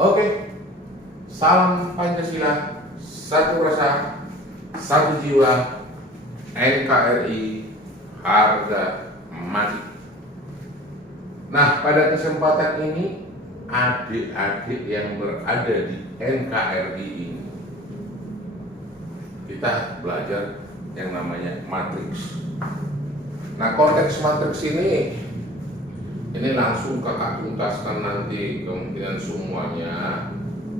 Oke, salam Pancasila, satu rasa, satu jiwa, NKRI, harga mati. Nah, pada kesempatan ini, adik-adik yang berada di NKRI ini, kita belajar yang namanya matriks. Nah, konteks matriks ini langsung kakak tuntaskan nanti kemungkinan semuanya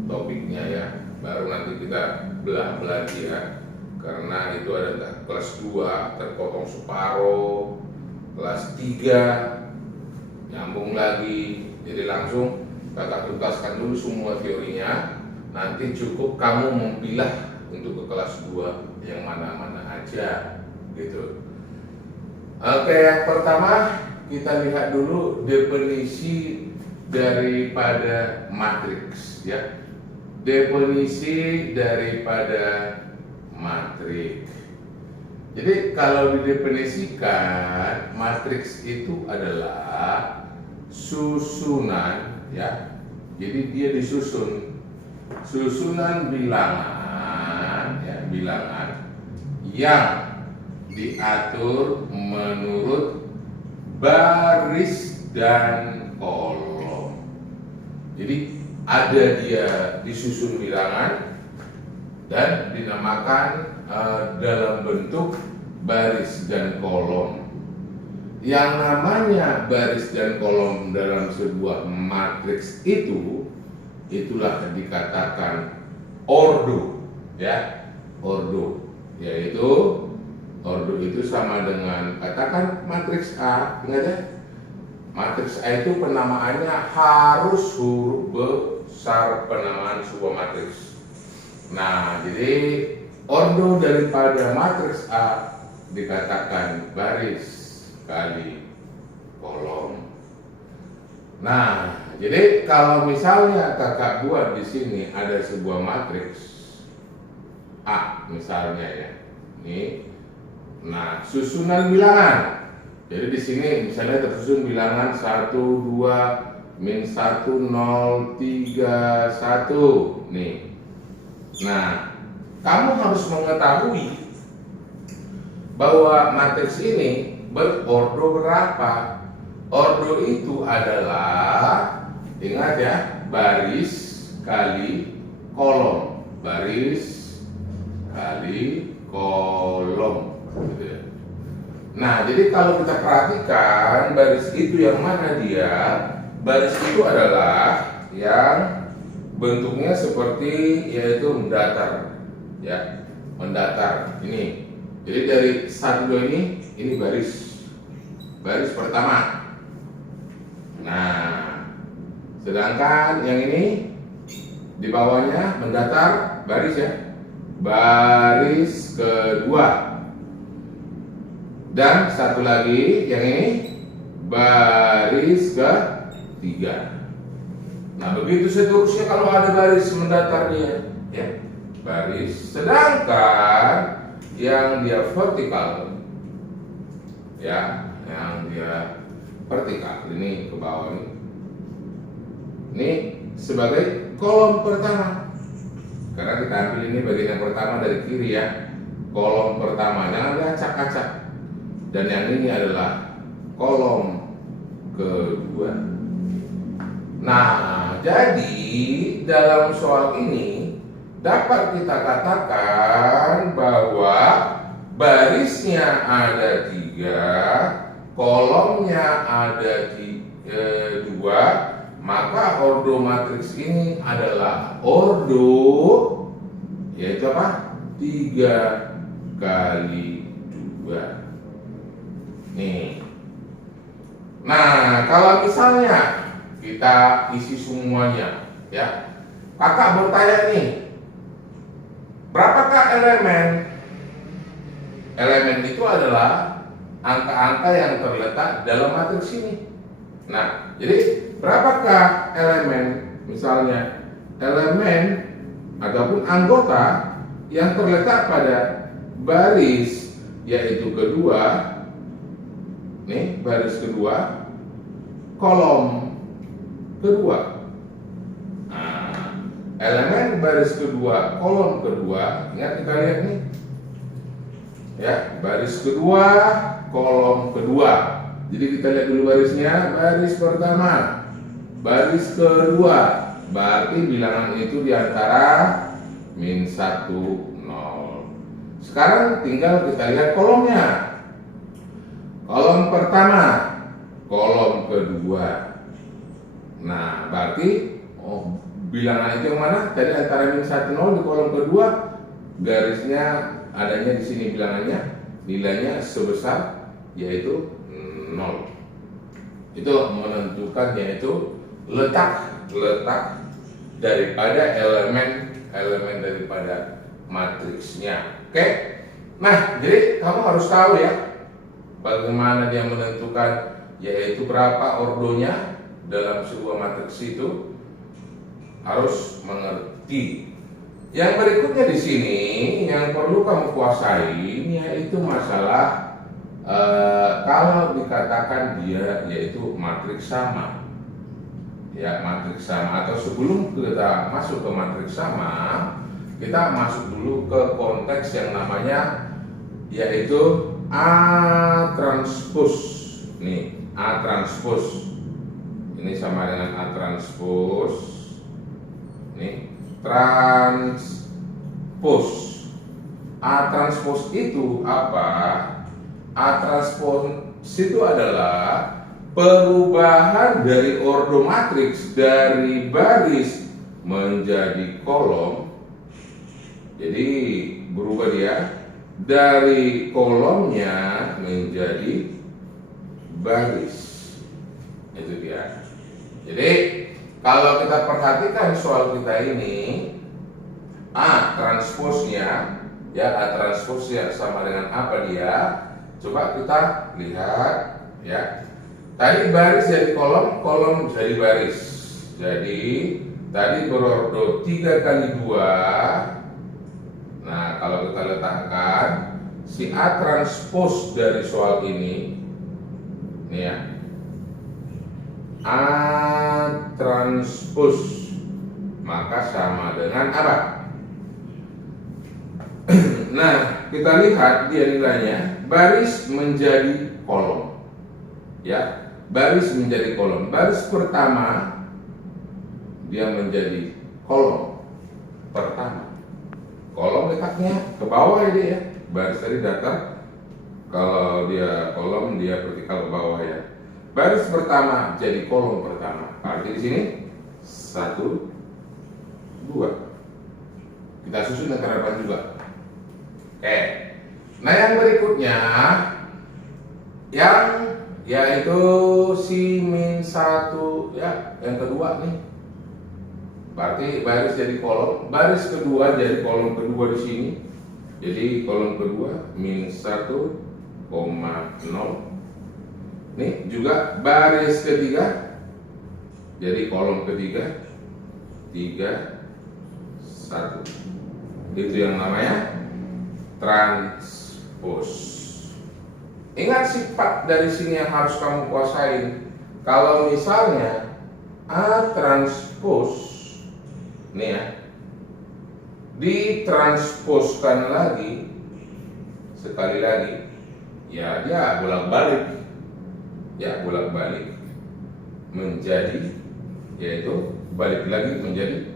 topiknya ya, baru nanti kita belah-belah dia, karena itu ada kelas 2 terpotong separuh, kelas 3 nyambung lagi, jadi langsung kakak tuntaskan dulu semua teorinya, nanti cukup kamu memilah untuk ke kelas 2 yang mana-mana aja gitu. Oke, yang pertama kita lihat dulu definisi daripada matriks ya. Definisi daripada matriks. Jadi kalau didefinisikan, matriks itu adalah susunan ya. Jadi dia disusun susunan bilangan ya, bilangan yang diatur menurut baris dan kolom. Jadi ada dia disusun bilangan dan dinamakan dalam bentuk baris dan kolom. Yang namanya baris dan kolom dalam sebuah matriks itulah yang dikatakan ordo ya. Ordo yaitu ordo itu sama dengan, katakan matriks A, ingat ya? Matriks A itu penamaannya harus huruf besar penamaan sebuah matriks. Nah, jadi ordo daripada matriks A dikatakan baris kali kolom. Nah, jadi kalau misalnya kakak buat di sini ada sebuah matriks A misalnya ya, ini. Nah, susunan bilangan. Jadi di sini misalnya tersusun bilangan 1, 2, min 1, 0, 3, 1. Nih. Nah, kamu harus mengetahui bahwa matriks ini berordo berapa. Ordo itu adalah, ingat ya, baris kali kolom. Baris kali kolom. Nah, jadi kalau kita perhatikan baris itu yang mana dia? Baris itu adalah yang bentuknya seperti yaitu mendatar, ya, mendatar. Ini. Jadi dari 1, 2 ini baris pertama. Nah, sedangkan yang ini di bawahnya mendatar baris ya. Baris kedua. Dan satu lagi yang ini baris ketiga. Nah, begitu seterusnya kalau ada baris mendatar dia ya. Baris, sedangkan yang dia vertikal ya, yang dia vertikal ini ke bawah ini sebagai kolom pertama. Karena kita ambil ini bagian yang pertama dari kiri ya, kolom pertama, jangan diacak-acak. Dan yang ini adalah kolom kedua. Nah, jadi dalam soal ini dapat kita katakan bahwa barisnya ada 3, kolomnya ada 2, maka ordo matriks ini adalah ordo yaitu apa? 3 kali 2. Nih. Nah, kalau misalnya kita isi semuanya ya. Kakak bertanya nih, berapakah elemen? Elemen itu adalah angka-angka yang terletak dalam matriks ini. Nah, jadi berapakah elemen? Misalnya elemen ataupun anggota yang terletak pada baris yaitu kedua. Nih, baris kedua, kolom kedua. Nah, elemen baris kedua kolom kedua, ingat kita lihat nih ya, baris kedua kolom kedua. Jadi kita lihat dulu barisnya, baris pertama, baris kedua, berarti bilangan itu di antara min 1, 0. Sekarang tinggal kita lihat kolomnya. Kolom pertama, kolom kedua. Nah, berarti bilangan itu yang mana? Tadi antara min 1, 0 di kolom kedua, garisnya adanya di sini bilangannya, nilainya sebesar yaitu 0. Itu menentukan yaitu letak daripada elemen daripada matriksnya. Oke? Nah, jadi kamu harus tahu ya bagaimana dia menentukan yaitu berapa ordonya dalam sebuah matriks itu, harus mengerti. Yang berikutnya di sini yang perlu kamu kuasai yaitu masalah kalau dikatakan dia yaitu matriks sama. Ya, matriks sama, atau sebelum kita masuk ke matriks sama, kita masuk dulu ke konteks yang namanya yaitu A transpos. Nih, A transpos. Ini sama dengan A transpos. Nih, transpos. A transpos itu apa? A transpos itu adalah perubahan dari ordo matriks dari baris menjadi kolom. Jadi berubah dia dari kolomnya menjadi baris. Itu dia. Jadi kalau kita perhatikan soal kita ini, A transposnya ya, A transposnya sama dengan apa dia? Coba kita lihat ya. Tadi baris jadi kolom, kolom jadi baris. Jadi tadi berordo 3 kali 2. Nah, kalau kita letakkan si A transpos dari soal ini ya, A transpos maka sama dengan apa? Nah, kita lihat dia nilainya baris menjadi kolom ya, baris menjadi kolom. Baris pertama dia menjadi kolom pertama. Kolom letaknya ke bawah ya dia ya. Baris tadi datar, kalau dia kolom dia vertikal ke bawah ya. Baris pertama jadi kolom pertama. Arti di sini 1, 2. Kita susun antara depan juga. Oke. Nah, yang berikutnya yang yaitu si min 1 ya, yang kedua nih. Berarti baris jadi kolom, baris kedua jadi kolom kedua di sini. Jadi kolom kedua min 1,0. Nih juga baris ketiga jadi kolom ketiga 3, 1. Itu yang namanya transpos. Ingat sifat dari sini yang harus kamu kuasain. Kalau misalnya A transpos nih ya, ditransposkan lagi sekali lagi, ya dia bolak-balik, ya bolak-balik menjadi, yaitu balik lagi menjadi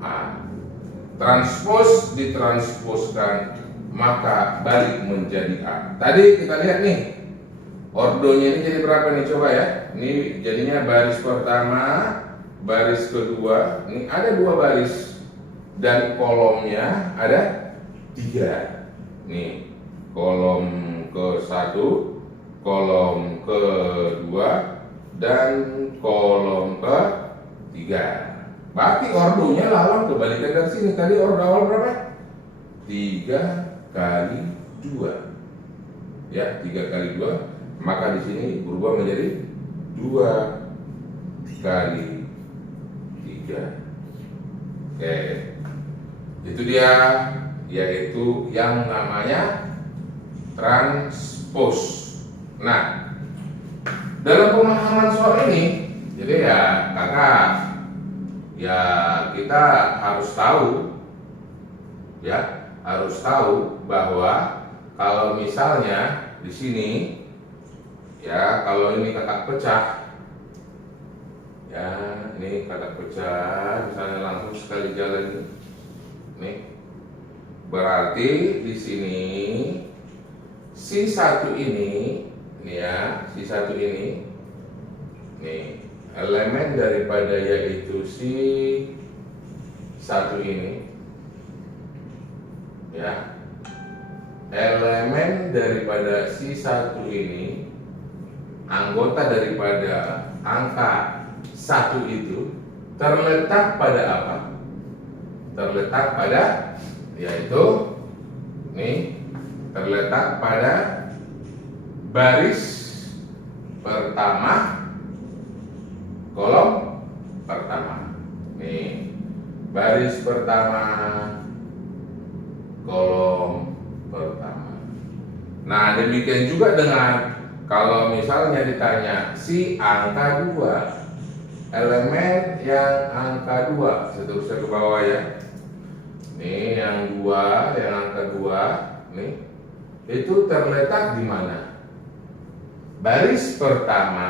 A. Transpos ditransposkan maka balik menjadi A. Tadi kita lihat nih ordonya ini jadi berapa nih, coba ya. Ini jadinya baris pertama, baris kedua, ini ada 2 baris dan kolomnya ada 3. Nih kolom ke-1, kolom ke-2 dan kolom ke-3. Berarti ordonya lawan kebalikan dari sini. Tadi ordo awal berapa? 3 kali 2 ya, 3 kali 2, maka di sini berubah menjadi 2 kali 3. Oke, itu dia yaitu yang namanya transpos. Nah, dalam pemahaman soal ini, jadi ya kakak Ya kita harus tahu, ya harus tahu bahwa kalau misalnya di sini, ya kalau ini kakak pecah, ya ini kakak pecah, misalnya langsung sekali jalan nih, berarti di sini si satu ini ya, si satu ini nih elemen daripada yaitu si satu ini, ya elemen daripada si satu ini, anggota daripada angka satu itu terletak pada apa? Terletak pada, yaitu nih, terletak pada baris pertama kolom pertama. Nih, baris pertama kolom pertama. Nah, demikian juga dengan kalau misalnya ditanya si angka 2, elemen yang angka 2, seterusnya ke bawah ya. Nih yang 2, yang angka 2, nih itu terletak di mana? Baris pertama,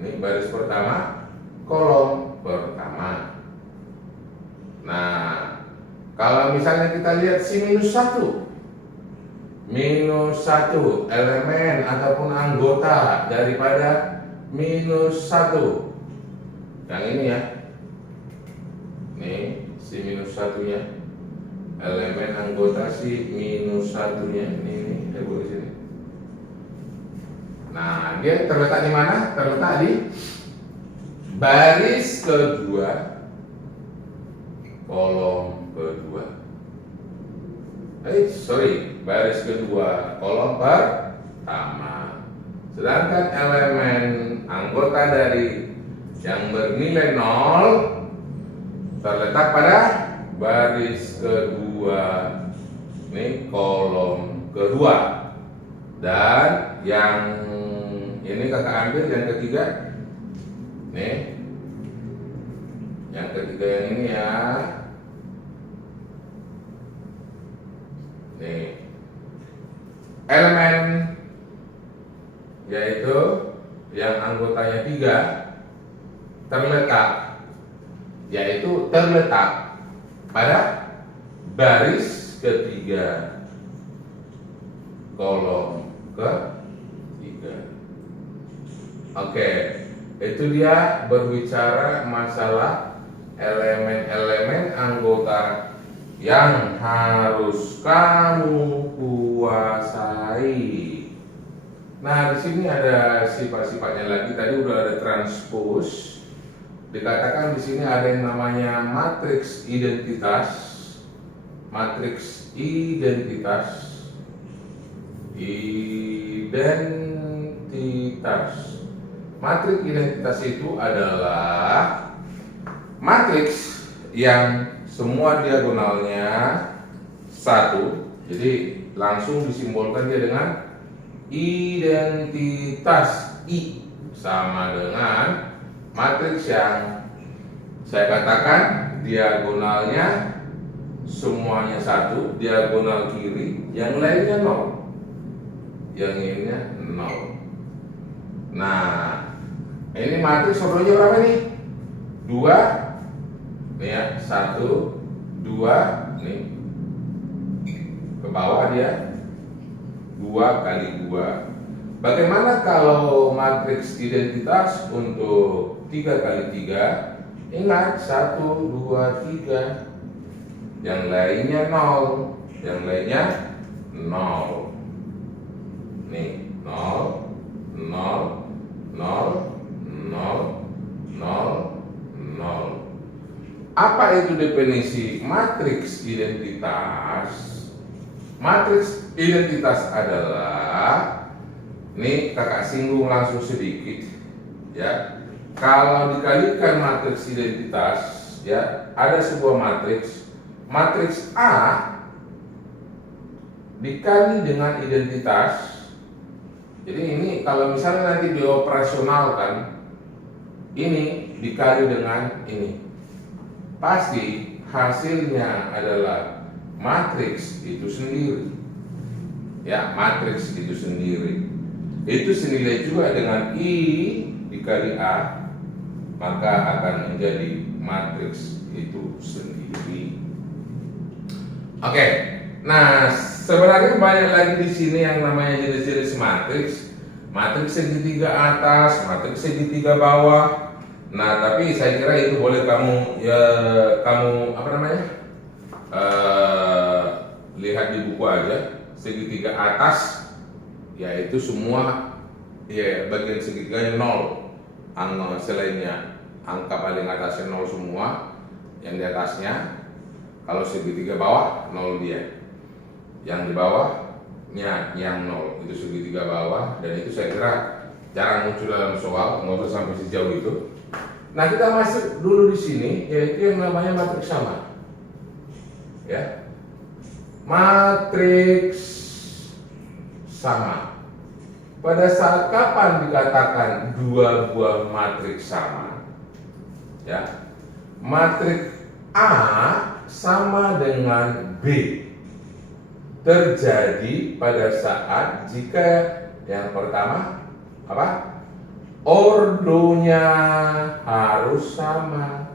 nih baris pertama kolom pertama. Nah, kalau misalnya kita lihat si minus satu elemen ataupun anggota daripada minus 1, yang ini ya, nih si minus satunya, elemen anggota si minus satunya ini di sini. Nah, dia terletak di mana? Terletak di baris kedua kolom kedua. Baris kedua kolom pertama. Sedangkan elemen anggota dari yang bernilai 0 terletak pada baris kedua, ini kolom kedua. Dan yang ini kakak ambil yang ketiga, nih yang ketiga yang ini ya, nih elemen yaitu yang anggotanya 3 terletak pada baris ketiga kolom ketiga. Oke, itu dia berbicara masalah elemen-elemen anggota yang harus kamu kuasai. Nah, di sini ada sifat-sifatnya lagi. Tadi udah ada transpose. Dikatakan di sini ada yang namanya matriks identitas. Matriks identitas. Matriks identitas itu adalah matriks yang semua diagonalnya 1. Jadi langsung disimbolkan dia dengan identitas I, sama dengan matriks yang saya katakan diagonalnya semuanya 1, diagonal kiri, yang lainnya 0, yang ininya 0. Nah, ini matriks sodornya berapa nih? 2 nih ya, 1, 2 nih ke bawah dia 2 kali 2. Bagaimana kalau matriks identitas untuk 3 kali 3? Ingat 1, 2, 3. Yang lainnya 0. Yang lainnya 0. Nih 0, 0, 0, 0, 0, 0. Apa itu definisi matriks identitas? Matriks identitas adalah, nih kakak singgung langsung sedikit ya. Kalau dikalikan matriks identitas ya, ada sebuah matriks A dikali dengan identitas. Jadi ini kalau misalnya nanti dioperasionalkan, ini dikali dengan ini. pasti hasilnya adalah matriks itu sendiri. Ya, matriks itu sendiri. Itu senilai juga dengan I dikali A, maka akan menjadi matriks itu sendiri. Oke. Nah, sebenarnya banyak lagi di sini yang namanya jenis-jenis matriks. Matriks segitiga atas, matriks segitiga bawah. Nah, tapi saya kira itu boleh kamu lihat di buku aja. Segitiga atas yaitu semua ya bagian segitiganya 0. Selainnya angka paling atasnya 0 semua, yang di atasnya. Kalau segitiga bawah 0 dia. Yang di bawahnya yang 0 itu segitiga bawah, dan itu saya kira jarang muncul dalam soal, nggak usah sampai sejauh itu. Nah, kita masuk dulu di sini, yaitu yang namanya matriks sama. Ya, matriks sama. Pada saat kapan dikatakan dua buah matriks sama? Ya, matriks A sama dengan B terjadi pada saat jika yang pertama apa? Ordonya harus sama.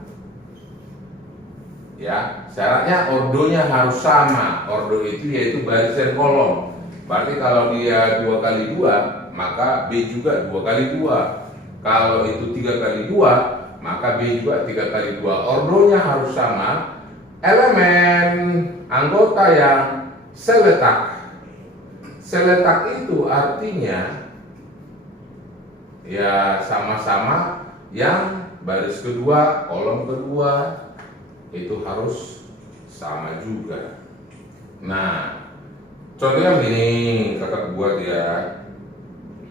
Ya, syaratnya ordonya harus sama. Ordo itu yaitu baris dan kolom. Berarti kalau dia 2 kali 2, maka B juga 2 kali 2. Kalau itu 3 kali 2, maka B juga 3 kali 2. Ordonya harus sama. Elemen anggota yang seletak. Seletak itu artinya ya sama-sama yang baris kedua, kolom kedua itu harus sama juga. Nah, contohnya begini, kakak buat ya.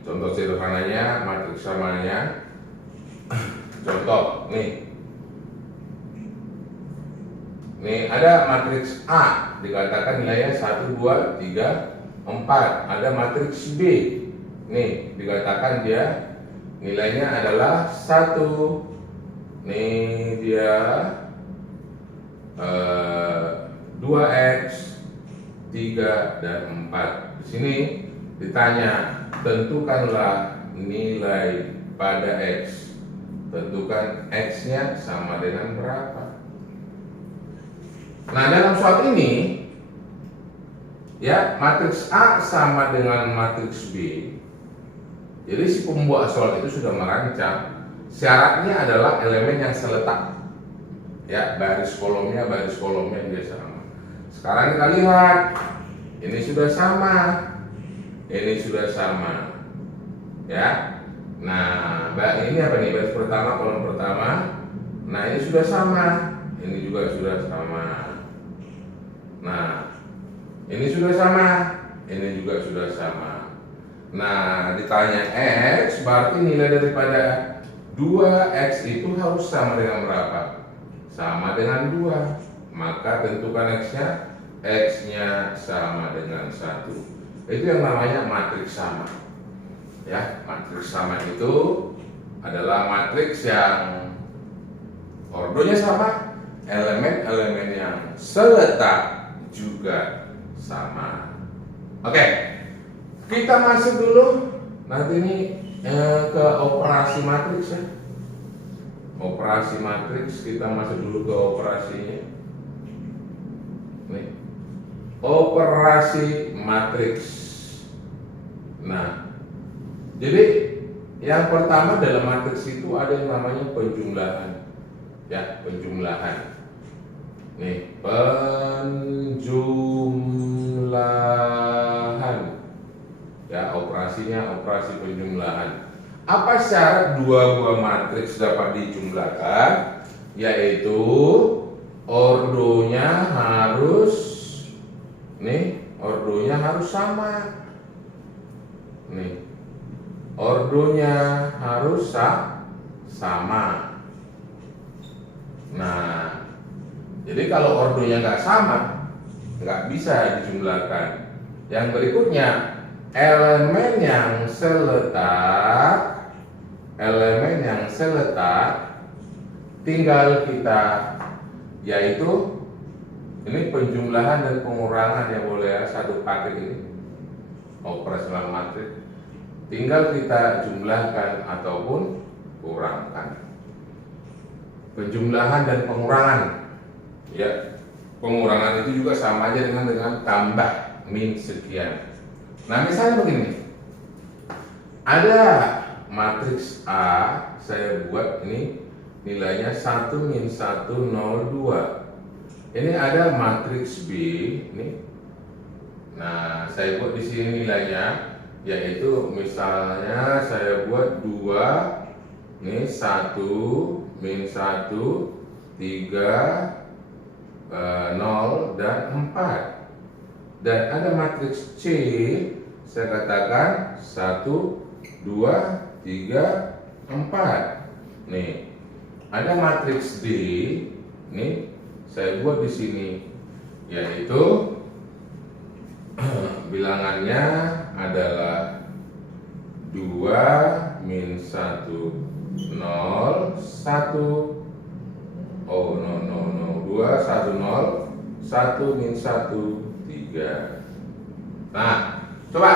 Contoh sederhananya, matriks samanya. Contoh, nih. Nih ada matriks A, dikatakan nilainya 1, 2, 3, 4. Ada matriks B. Nih, dikatakan dia nilainya adalah 1. Nih dia 2x, 3, dan 4. Di sini ditanya, tentukanlah nilai pada x. Tentukan x-nya sama dengan berapa. Nah, dalam soal ini ya, matriks A sama dengan matriks B. Jadi si pembuat soal itu sudah merancang. Syaratnya adalah elemen yang seletak. Ya, baris kolomnya dia sama. Sekarang kita lihat, ini sudah sama, ini sudah sama. Ya. Nah, ini apa nih? Baris pertama, kolom pertama. Nah, ini sudah sama, ini juga sudah sama. Nah, ini sudah sama, ini juga sudah sama. Nah, ditanya X, berarti nilai daripada 2X itu harus sama dengan berapa? Sama dengan 2. Maka tentukan X-nya, X-nya sama dengan 1. Itu yang namanya matriks sama. Ya, matriks sama itu adalah matriks yang ordonya sama, elemen-elemen yang seletak juga sama. Oke, kita masuk dulu nanti ini ke operasi matriks ya. Operasi matriks, kita masuk dulu ke operasinya. Nih, operasi matriks. Nah, jadi yang pertama dalam matriks itu ada yang namanya penjumlahan. Ya, penjumlahan. Nih, penjumlahan. Ya, operasinya operasi penjumlahan. Apa syarat dua buah matriks dapat dijumlahkan? Yaitu ordonya harus sama. Nih, ordonya harus sama. Nah, jadi kalau ordonya nggak sama, nggak bisa dijumlahkan. Yang berikutnya, elemen yang seletak tinggal kita yaitu ini penjumlahan dan pengurangan ya boleh ya, satu paket ini operasional matriks. Tinggal kita jumlahkan ataupun kurangkan. Penjumlahan dan pengurangan, ya, pengurangan itu juga sama aja dengan tambah min sekian. Nah misalnya begini, ada matriks A, saya buat ini nilainya 1 min 1 0 2. Ini ada matriks B ini. Nah saya buat di sini nilainya, yaitu misalnya saya buat 2 ini 1 min 1 3 0 dan 4. Dan ada matriks C, saya katakan 1 2 3 4. Nih, ada matriks D, nih saya buat di sini, yaitu bilangannya adalah 2 min 1 0 1 oh no 2 1 0 1 min 1 3. Nah, coba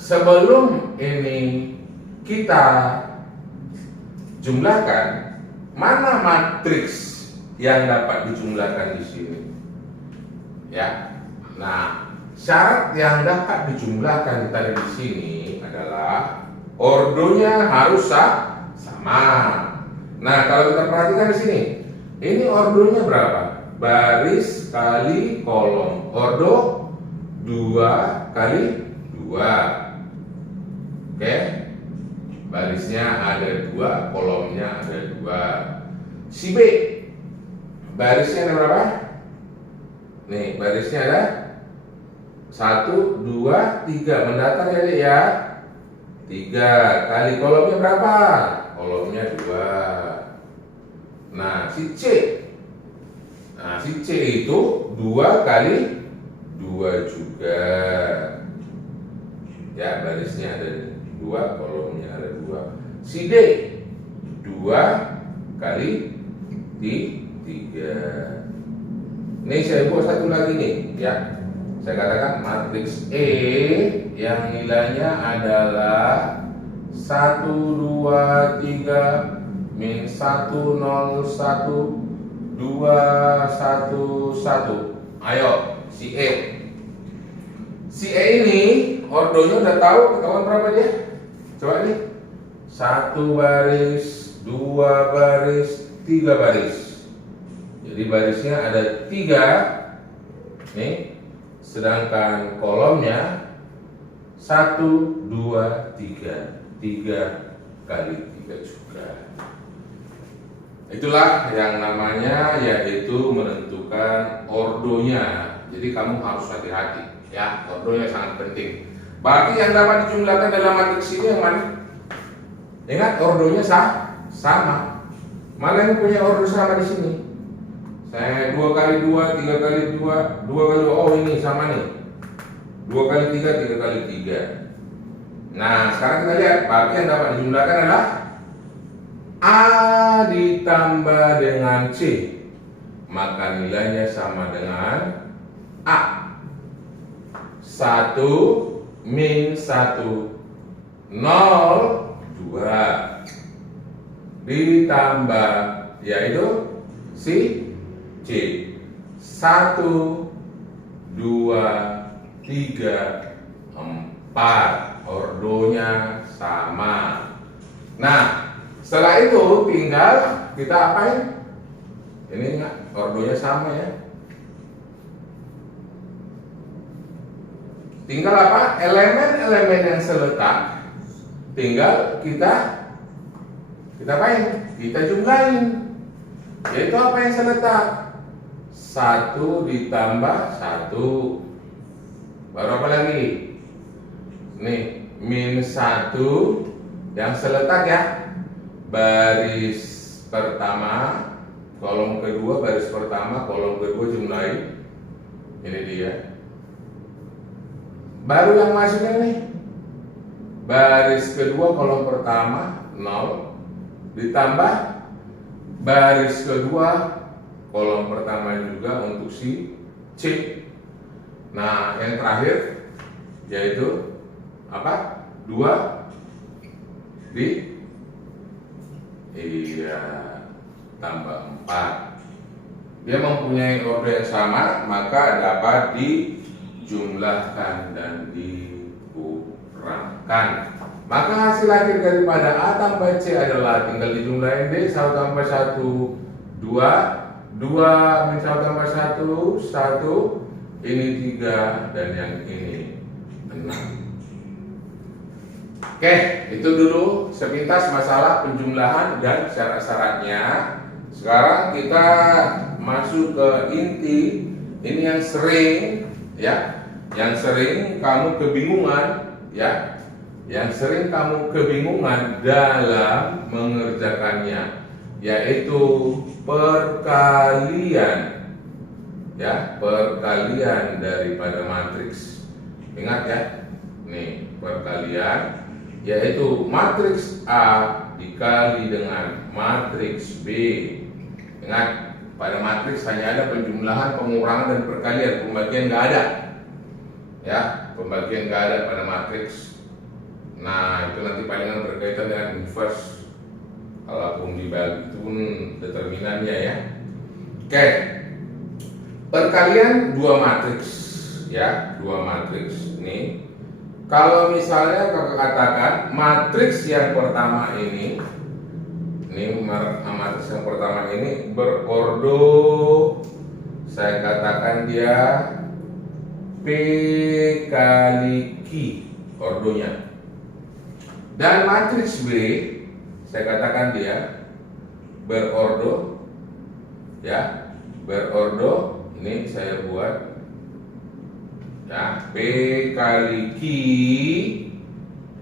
sebelum ini kita jumlahkan, mana matriks yang dapat dijumlahkan di sini? Ya. Nah, syarat yang dapat dijumlahkan tadi di sini adalah ordonya harus sama. Nah, kalau kita perhatikan di sini, ini ordonya berapa? Baris kali kolom. Ordo 2 kali 2. Oke. Barisnya ada 2, kolomnya ada 2. Si B, barisnya ada berapa? Nih, barisnya ada 1 2 3, mendatar ya Dek ya. 3 kali kolomnya berapa? Kolomnya 2. Nah, si C. Nah, si C itu 2 kali 2 juga. Ya, barisnya ada 2, kolomnya ada 2. Si D 2 kali 3. Ini saya buat satu lagi nih, ya. Saya katakan matriks E yang nilainya adalah 1 2 3 min 1 0 1 2 1 1. Ayo, si E. Si E ini ordonya udah tahu ketahuan berapa dia? Coba nih. 1 baris, 2 baris, 3 baris. Jadi barisnya ada 3. Nih. Sedangkan kolomnya 1 2 3. 3 kali 3 juga. Itulah yang namanya yaitu menentukan ordonya. Jadi kamu harus hati-hati ya, ordonya sangat penting. Berarti yang dapat dijumlahkan dalam matriks ini yang mana? Ingat ordonya sama. Mana yang punya ordo sama di sini? Saya 2 kali 2, 3 kali 2, 2 kali 2, oh ini sama nih. 2 kali 3, 3 kali 3. Nah, sekarang kita lihat, berarti yang dapat dijumlahkan adalah A ditambah dengan C, maka nilainya sama dengan A. 1 min 1 0 2 ditambah yaitu si C 1 2 3 4, ordonya sama. Nah, setelah itu tinggal kita apain? Ini enggak, ordonya sama ya. Tinggal apa? Elemen-elemen yang seletak tinggal kita apain? Kita jumlahin. Yaitu apa yang seletak? 1 ditambah 1. Baru apa lagi? Nih, min 1 yang seletak ya. Baris pertama, kolom kedua, baris pertama, kolom kedua jumlahin. Ini dia. Baru yang masuknya nih, baris kedua kolom pertama 0 ditambah baris kedua kolom pertama juga untuk si C. Nah, yang terakhir yaitu apa? 2 di tambah 4. Dia mempunyai order yang sama, maka dapat dijumlahkan dan dikurangkan. Maka hasil akhir daripada A tambah C adalah tinggal dijumlahin D, 1 tambah 1 2, 2 min 1 tambah 1 1, ini 3 dan yang ini 6. Oke, itu dulu sepintas masalah penjumlahan dan syarat-syaratnya. Sekarang kita masuk ke inti. Ini yang sering ya, yang sering kamu kebingungan ya, yang sering kamu kebingungan dalam mengerjakannya, yaitu perkalian ya, perkalian daripada matriks. Ingat ya, nih perkalian yaitu matriks A dikali dengan matriks B. Ingat, pada matriks hanya ada penjumlahan, pengurangan, dan perkalian. Pembagian nggak ada ya, pembagian nggak ada pada matriks. Nah, itu nanti palingan berkaitan dengan inverse. Kalaupun dibagi itu pun determinannya ya. Oke, perkalian 2 matriks ya, 2 matriks nih. Kalau misalnya kakak katakan matriks yang pertama ini matriks yang pertama ini berordo, saya katakan dia P kali Q ordonya. Dan matriks B, saya katakan dia berordo ya, berordo. Ini saya buat ya, P kali Q,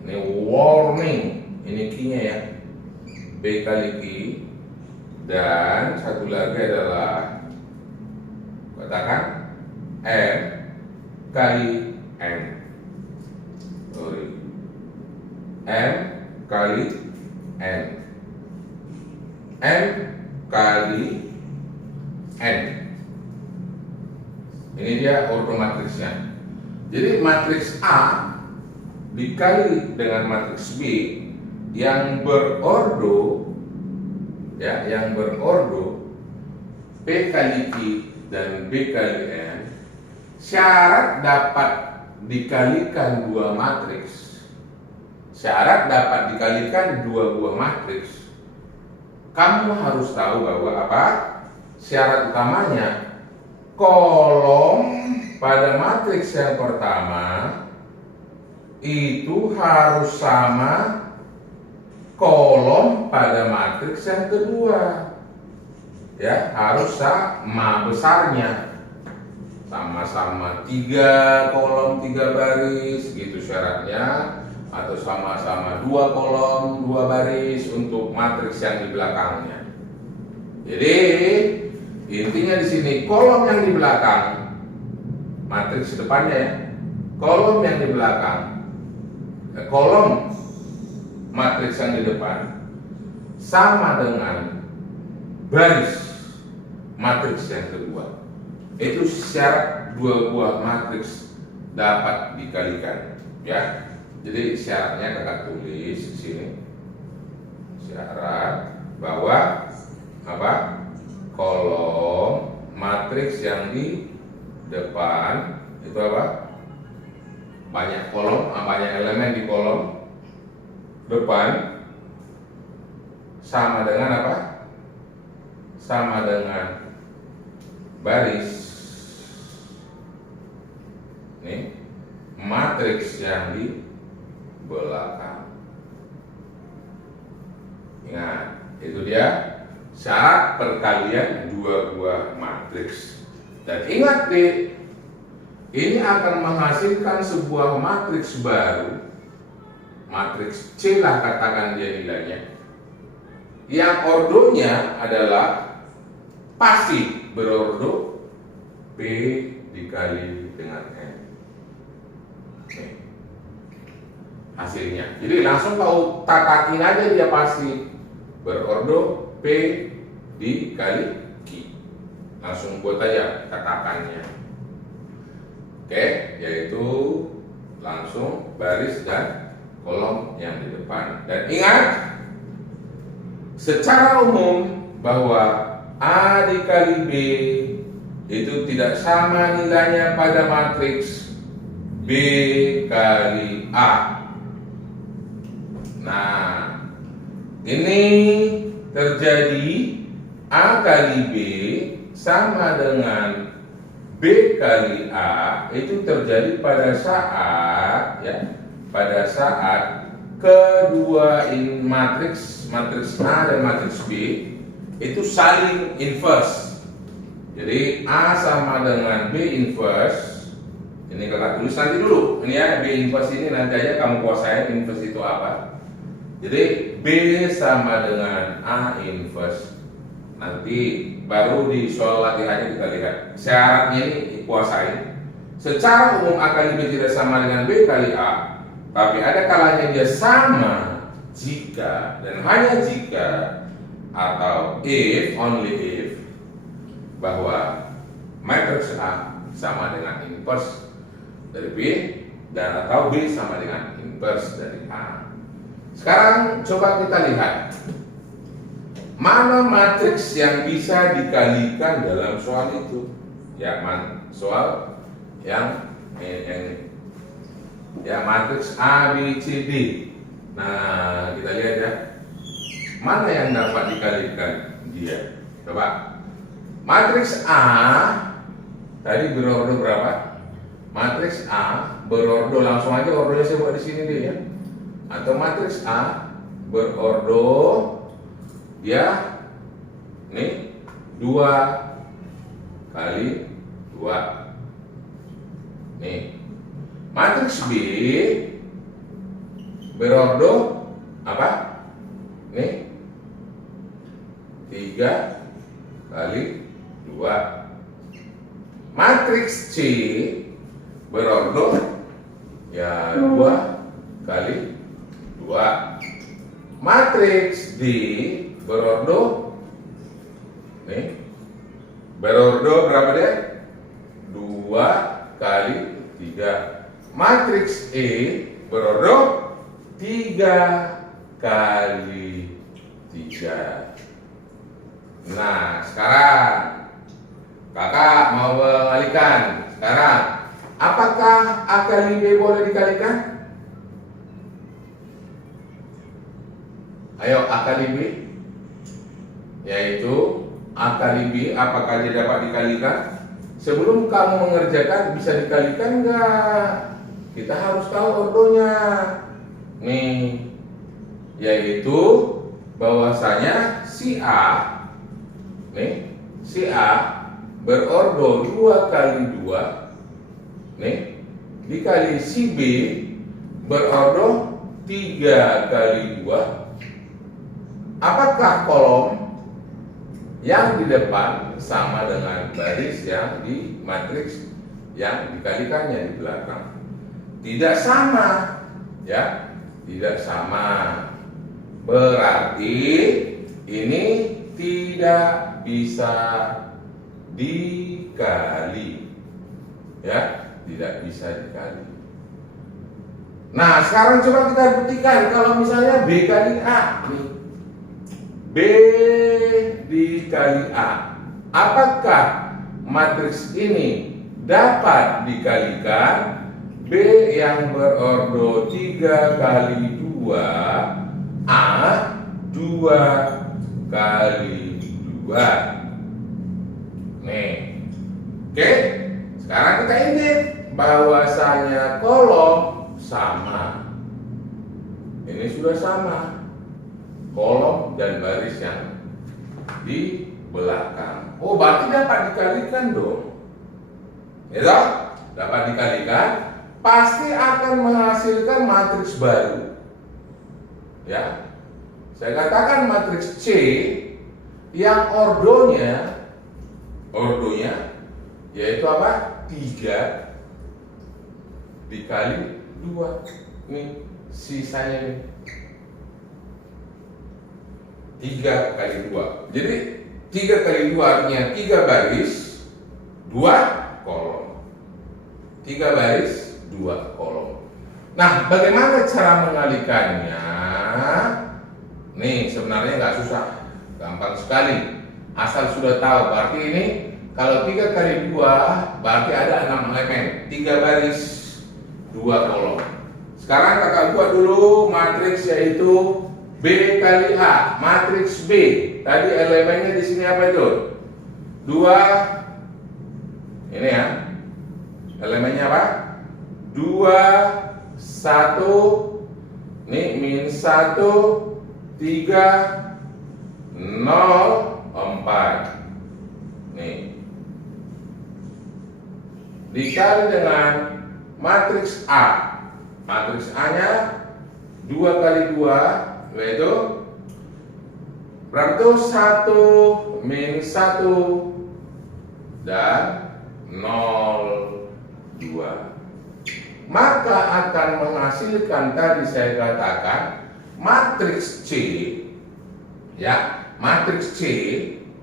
ini warning, ini Q-nya ya, P kali Q, dan satu lagi adalah katakan M kali M, sorry, M kali N, M kali N. Ini dia ordo matriksnya. Jadi matriks A dikali dengan matriks B yang berordo ya, yang berordo P kali Q dan B kali N, syarat dapat dikalikan 2 matriks. Syarat dapat dikalikan 2 buah matriks. Kamu harus tahu bahwa apa? Syarat utamanya, kolom pada matriks yang pertama itu harus sama kolom pada matriks yang kedua. Ya, harus sama besarnya. Sama-sama 3 kolom 3 baris gitu syaratnya, atau sama-sama 2 kolom 2 baris untuk matriks yang di belakangnya. Jadi intinya di sini kolom yang di belakang matriks depannya ya, kolom yang di belakang, kolom matriks yang di depan sama dengan baris matriks yang kedua. Itu syarat 2 buah matriks dapat dikalikan ya. Jadi syaratnya kakak tulis di sini. Syarat bahwa apa? Kolom matriks yang di depan itu apa? Banyak kolom, banyak elemen di kolom depan sama dengan apa? Sama dengan baris nih matriks yang di belakang. Ingat, itu dia syarat perkalian 2 buah matriks. Dan ingat deh, ini akan menghasilkan sebuah matriks baru, matriks C lah katakan dia nilainya, yang ordonya adalah pasti berordo P dikali dengan N. Nih, hasilnya. Jadi langsung kau tatakin aja, dia pasti berordo P dikali Q. langsung buat aja katakannya. Oke, yaitu langsung baris dan kolom yang di depan. Dan ingat, secara umum bahwa A dikali B itu tidak sama nilainya pada matriks B kali A. Nah, ini terjadi A kali B sama dengan B kali A itu terjadi pada saat kedua matriks A dan matriks B itu saling inverse. Jadi A sama dengan B inverse. Ini kakak tulis nanti dulu. Ini ya, B inverse ini nanti aja kamu kuasain inverse itu apa. Jadi B sama dengan A inverse. Nanti baru di soal latihannya kita lihat. Syaratnya ini kuasain. Secara umum A kali B tidak sama dengan B kali A. Tapi ada kalanya dia sama jika dan hanya jika atau if, only if, bahwa matriks A sama dengan inverse dari B dan atau B sama dengan inverse dari A. Sekarang coba kita lihat mana matriks yang bisa dikalikan dalam soal itu. Ya, soal yang matriks A, B, C, D. Nah, kita lihat ya. Mana yang dapat dikalikan dia? Coba. Matriks A tadi berordo berapa? Matriks A berordo, langsung aja ordonya saya buat di sini deh ya. Atau matriks A berordo ya, nih 2 kali 2. Nih. Matriks B berordo apa? Nih 3 kali 2. Matriks C berordo ya 2 kali 2. Matriks D berordo nih berordo berapa dia? 2 kali 3. Matriks E berordo 3 kali 3. Nah, sekarang kakak mau mengalihkan. Sekarang, apakah A kali B boleh dikalikan? Ayo, A kali B, yaitu A kali B, apakah dia dapat dikalikan? Sebelum kamu mengerjakan, bisa dikalikan enggak? Kita harus tahu ordonya. Nih, yaitu bahwasanya si A, nih, si A berordo 2 kali 2, nih, dikali si B berordo 3 kali 2. Apakah kolom yang di depan sama dengan baris yang di matriks yang dikalikannya di belakang? Tidak sama, ya, tidak sama. Berarti ini tidak bisa dikali, ya, tidak bisa dikali. Nah, sekarang coba kita buktikan kalau misalnya B kali A, nih, B dikali A, apakah matriks ini dapat dikalikan? B yang berordo 3 kali 2, A 2 kali 2. Nih, oke. Sekarang kita ingat bahwasanya kolom sama. Ini sudah sama, kolom dan baris yang di belakang. Oh, berarti dapat dikalikan dong. Ya, dapat dikalikan, pasti akan menghasilkan matriks baru. Ya, saya katakan matriks C yang ordonya yaitu apa? 3 dikali 2. Nih, sisanya nih 3 kali 2. Jadi 3 kali 2 artinya 3 baris 2 kolom. 3 baris, 2 kolom. Nah, bagaimana cara mengalikannya? Nih, sebenarnya nggak susah, gampang sekali. Asal sudah tahu, berarti ini kalau 3 kali 2 berarti ada 6 elemen. 3 baris, 2 kolom. Sekarang kakak buat dulu matriks yaitu B kali A, matriks B. Tadi elemennya di sini apa itu? 2. Ini ya. Elemennya apa? 2, 1. Nih min 1, 3, 0, 4. Nih. Dikali dengan matriks A. Matriks A-nya 2 kali 2 yaitu berapa tuh? 1 min 1 dan 0, 2. Maka akan menghasilkan, tadi saya katakan, matriks C, ya, matriks C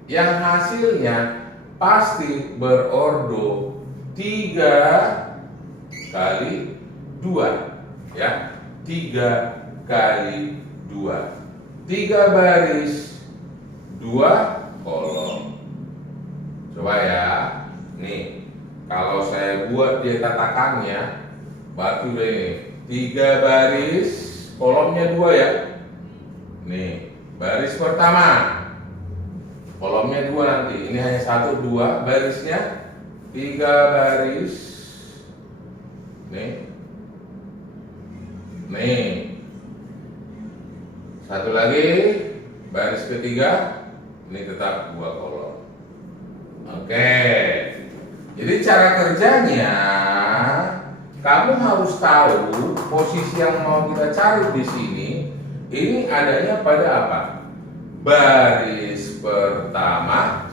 yang hasilnya pasti berordo 3 kali 2, ya, 3 kali 2, 3 baris, 2 kolom. Coba ya, nih, kalau saya buat dia tatakannya, berarti udah ini 3 baris, kolomnya 2 ya. Nih, baris pertama, kolomnya 2 nanti. Ini hanya 1, 2, barisnya 3 baris. Nih, nih, satu lagi, baris ketiga, ini tetap 2 kolom. Oke, jadi cara kerjanya, kamu harus tahu posisi yang mau kita cari di sini. Ini adanya pada apa? Baris pertama,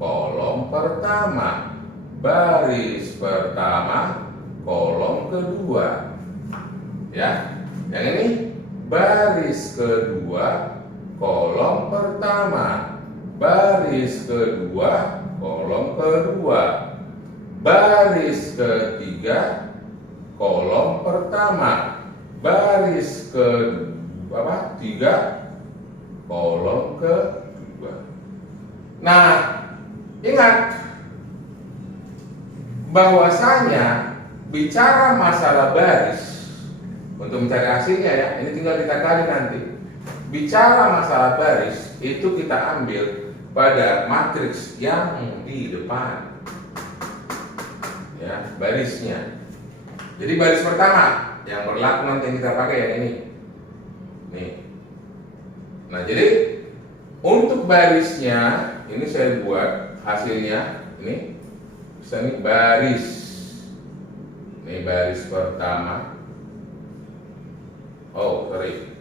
kolom pertama, baris pertama, kolom kedua. Ya, yang ini baris kedua, kolom pertama, baris kedua, kolom kedua, baris ketiga, kolom pertama, baris kedua, 3, kolom kedua. Nah, ingat bahwasanya bicara masalah baris, untuk mencari hasilnya ya, ini tinggal kita kali nanti. Bicara masalah baris itu kita ambil pada matriks yang di depan, ya, barisnya. Jadi baris pertama yang berlaku nanti yang kita pakai yang ini. Nih. Nah, jadi untuk barisnya ini saya buat hasilnya ini misalnya baris. Ini baris pertama. Oh, sorry.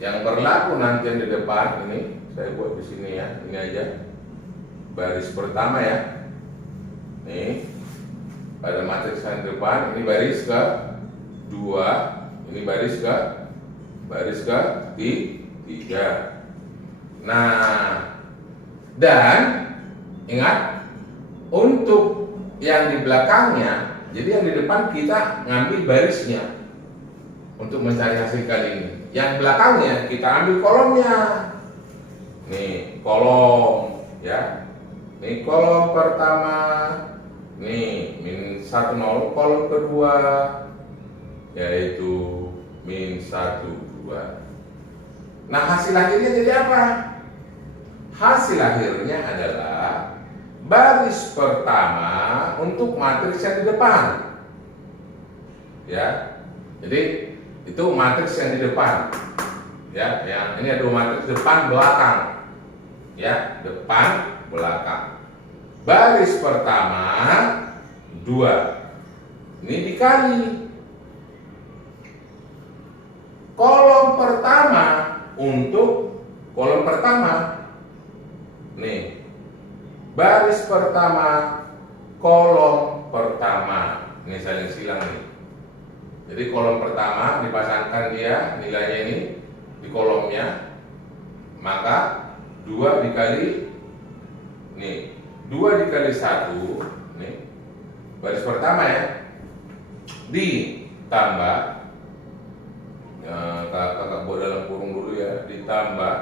Yang berlaku nanti yang di depan ini saya buat di sini ya. Ini aja. Baris pertama ya. Nih. Pada matriks yang depan ini baris ke 2, ini baris ke 3. Nah, dan ingat untuk yang di belakangnya, jadi yang di depan kita ngambil barisnya untuk mencari hasil kali ini. Yang belakangnya kita ambil kolomnya. Nih, kolom ya. Nih kolom pertama. Nih, min 1, 0, kolom kedua yaitu min 1, 2. Nah, hasil akhirnya jadi apa? Hasil akhirnya adalah baris pertama untuk matriks yang di depan. Ya. Jadi itu matriks yang di depan. Ya, yang ini ada matriks depan belakang. Ya, depan belakang. Baris pertama 2. Ini dikali kolom pertama untuk kolom pertama. Nih, baris pertama, kolom pertama. Ini saling silang nih. Jadi kolom pertama dipasangkan dia nilainya ini di kolomnya, maka 2 dikali nih 2 dikali 1, nih, baris pertama ya, ditambah, kakak buat dalam kurung dulu ya, ditambah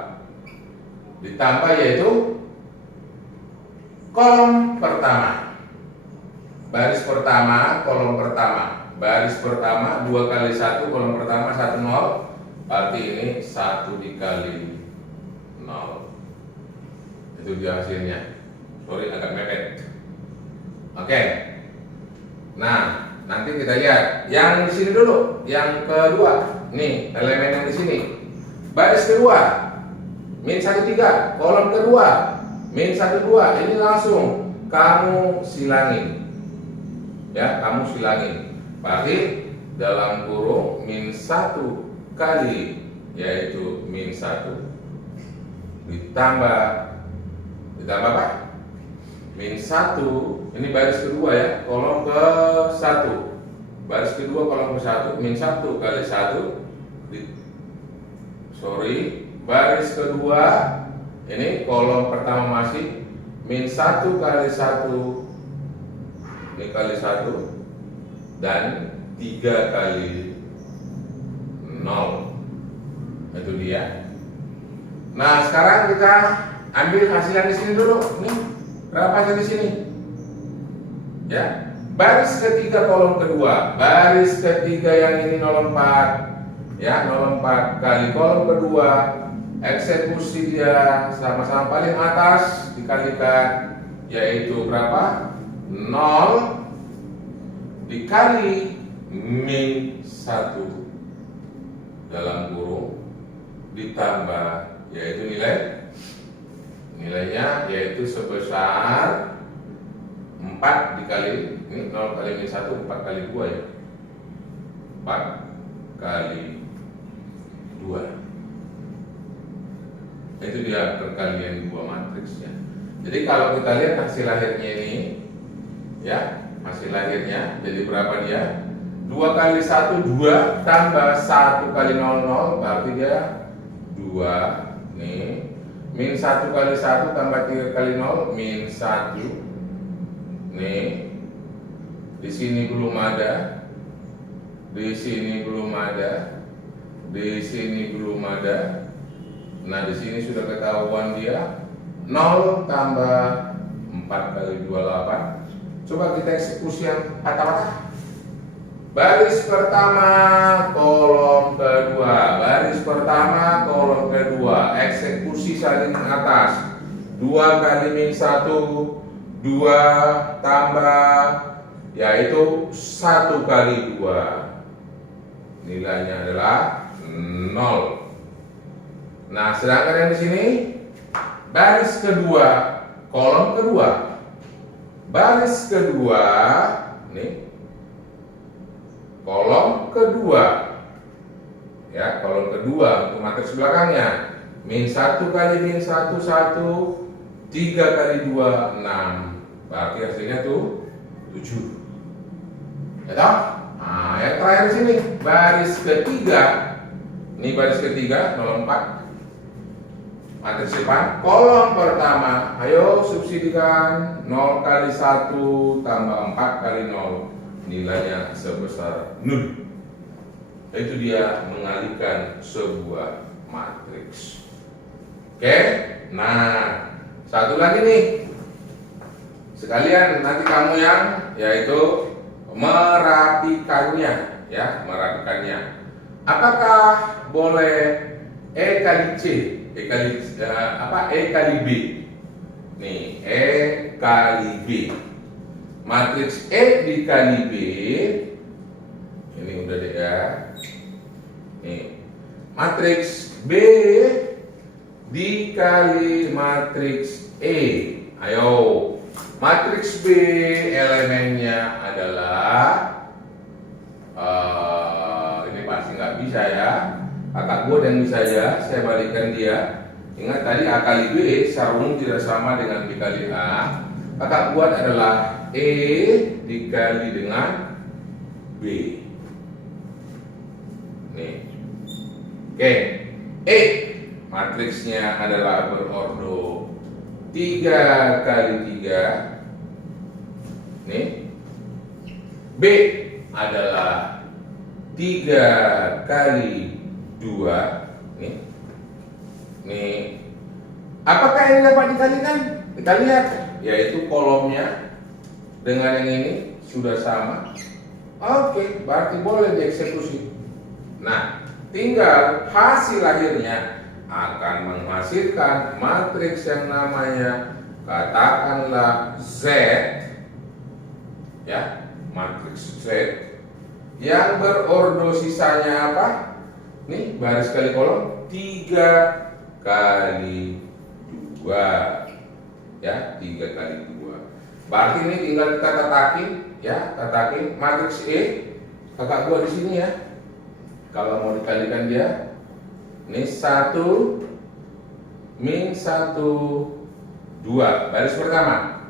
yaitu kolom pertama, baris pertama, kolom pertama, baris pertama 2 kali 1, kolom pertama 1 0, berarti ini 1 dikali 0. Itu dia hasilnya. Sorry agak mepet. Oke. Nah, nanti kita lihat yang di sini dulu, yang kedua. Nih, elemen yang di sini. Baris kedua min 1 3, kolom kedua min 1 2. Ini langsung kamu silangin. Ya, kamu silangin. Berarti dalam kurung min 1 kali, yaitu min 1 ditambah apa? Min 1, ini baris kedua ya, kolom ke 1. Baris kedua kolom ke 1, min 1 kali 1. Baris kedua ini kolom pertama masih min 1 kali 1. Ini kali 1 dan 3 kali 0. Itu dia. Nah, sekarang kita ambil hasil yang di sini dulu. Nih, berapa hasil di sini? Ya, baris ketiga kolom kedua, baris ketiga yang ini 04, ya 04 kali kolom kedua, eksekusi dia sama-sama paling atas dikalikan, yaitu berapa? 0 dikali min 1 dalam kurung ditambah, yaitu nilainya yaitu sebesar 4 dikali, ini 0 kali min 1, 4 kali 2 ya, 4 kali 2. Itu dia perkalian 2 matriksnya. Jadi kalau kita lihat hasil akhirnya ini, ya hasil akhirnya jadi berapa dia? 2 kali 1 2 tambah 1 kali 0 0, berarti dia 2. Nih, min 1 kali 1 tambah 3 kali 0, min 1. Nih, di sini belum ada, di sini belum ada, di sini belum ada. Nah, di sini sudah ketahuan dia 0 tambah 4 kali 28. Coba kita eksekusi yang patah-patah. Baris pertama, kolom kedua, baris pertama, kolom kedua, eksekusi saling atas. 2 kali min 1, 2 tambah, yaitu 1 kali 2. Nilainya adalah 0. Nah, sedangkan yang di sini baris kedua, kolom kedua, baris kedua, nih kolom kedua, ya kolom kedua untuk matriks belakangnya, min 1 kali min 1 1, 3 kali 2 6, berarti hasilnya tuh 7. Ya toh? Nah, yang terakhir di sini baris ketiga, ini baris ketiga 04, matriks depan kolom pertama, ayo substitusikan 0 kali 1 tambah 4 kali 0, nilainya sebesar 0. Itu dia mengalihkan sebuah matriks. Oke, nah satu lagi nih, sekalian nanti kamu yang yaitu merapikannya, ya merapikannya. Apakah boleh E kali C, E kali B? Nih, E kali B. Matriks E dikali B, ini udah deh ya. Nih, matriks B dikali matriks E. Ayo, matriks B elemennya adalah ini pasti nggak bisa ya. Kakak buat yang bisa ya, saya balikkan dia. Ingat tadi A kali B secara umum tidak sama dengan B kali A. Kakak buat adalah E dikali dengan B. Nih. Oke. E matriksnya adalah berordo 3 kali 3. Nih. B adalah 3 kali 2. Nih. Nih. Apakah ini dapat dikalikan? Kita lihat, yaitu kolomnya dengan yang ini sudah sama. Oke, berarti boleh dieksekusi. Nah, tinggal hasil akhirnya akan menghasilkan matriks yang namanya, katakanlah Z, ya, matriks Z yang berordo sisanya apa? Nih, baris kali kolom 3 kali 2, ya, 3 kali 2. Berarti ini tinggal kita tatakin, ya, tatakin matriks E. Kakak gua di sini ya. Kalau mau dikalikan dia, ini 1 min 1 2, baris pertama.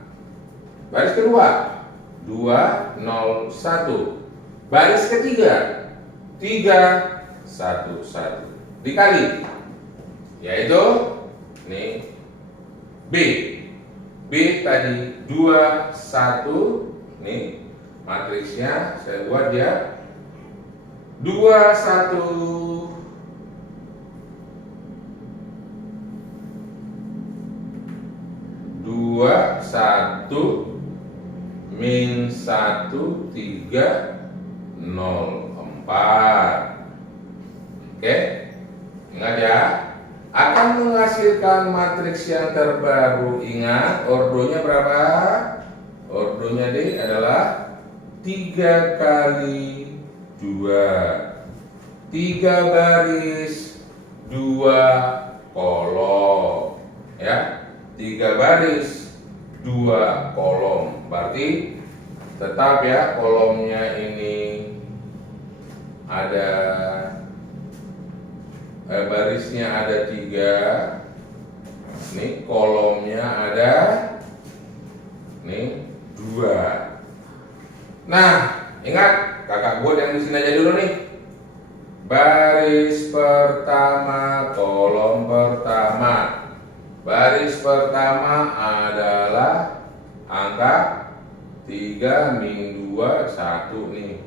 Baris kedua 2 0 1. Baris ketiga 3 1 1. Dikali, yaitu nih B. B tadi 2 1. Nih matriksnya saya buat dia 2 1 2 1 min 1 3 0 4. Oke, ingat ya, akan menghasilkan matriks yang terbaru. Ingat ordonya berapa? Ordonya D adalah 3 kali 2, 3 baris 2 kolom, ya, 3 baris 2 kolom. Berarti tetap ya, kolomnya ini ada barisnya ada 3, nih kolomnya ada nih 2. Nah, ingat, kakak buat yang di sini aja dulu nih. Baris pertama, kolom pertama. Baris pertama adalah angka 3 min 2 1 nih.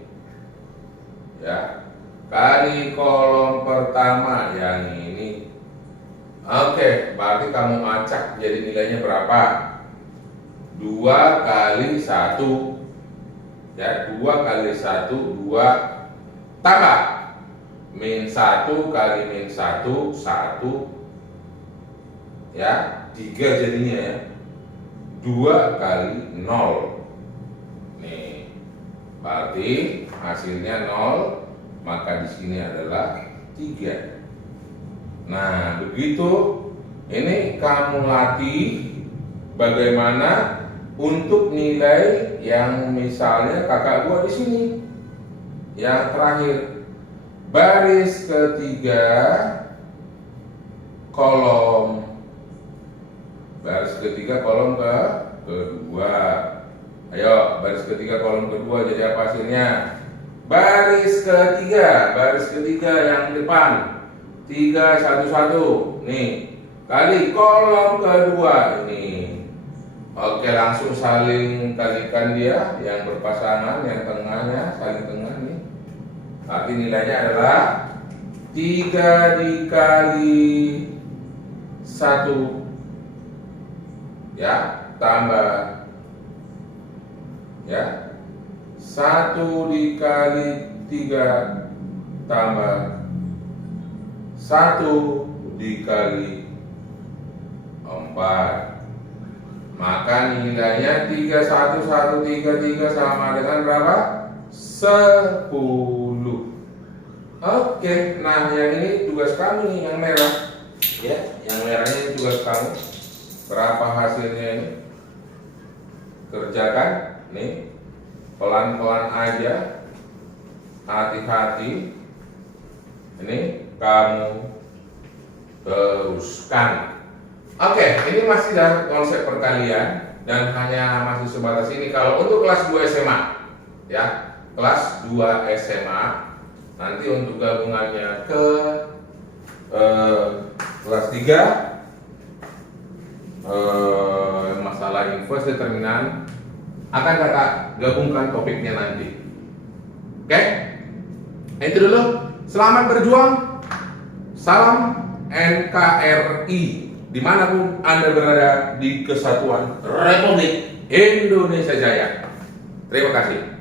Ya. Kali kolom pertama yang ini. Oke, berarti kamu acak jadi nilainya berapa? 2 kali 1. Ya, 2 kali 1 2, tambah min 1 kali min 1 1, ya, 3 jadinya ya. 2 kali 0. Nih, berarti hasilnya 0, maka di sini adalah 3. Nah, begitu ini kamu latih bagaimana untuk nilai yang misalnya kakak gua di sini. Yang terakhir, baris ketiga kolom, baris ketiga kolom kedua. Ayo, baris ketiga kolom kedua jadi apa hasilnya? Baris ketiga yang depan 3 1 1 nih kali kolom kedua ini. Oke, langsung saling kalikan dia yang berpasangan, yang tengahnya saling tengah nih. Arti nilainya adalah 3 dikali 1, ya, tambah, ya, 1 dikali 3 tambah 1 dikali 4. Maka nilainya 3 1 1 3 3 sama dengan berapa? 10. Oke, nah yang ini tugas kamu nih, yang merah. Ya, yang merah ini tugas kamu. Berapa hasilnya ini? Kerjakan nih. Pelan-pelan aja. Hati-hati. Ini kamu teruskan. Oke, ini masih dalam konsep perkalian dan hanya masih sebatas ini. Kalau untuk kelas 2 SMA, ya, kelas 2 SMA, nanti untuk gabungannya ke kelas 3 masalah inverse determinan akan kakak gabungkan topiknya nanti. Oke? Itu dulu. Selamat berjuang. Salam NKRI dimanapun Anda berada di Kesatuan Republik Indonesia Jaya. Terima kasih.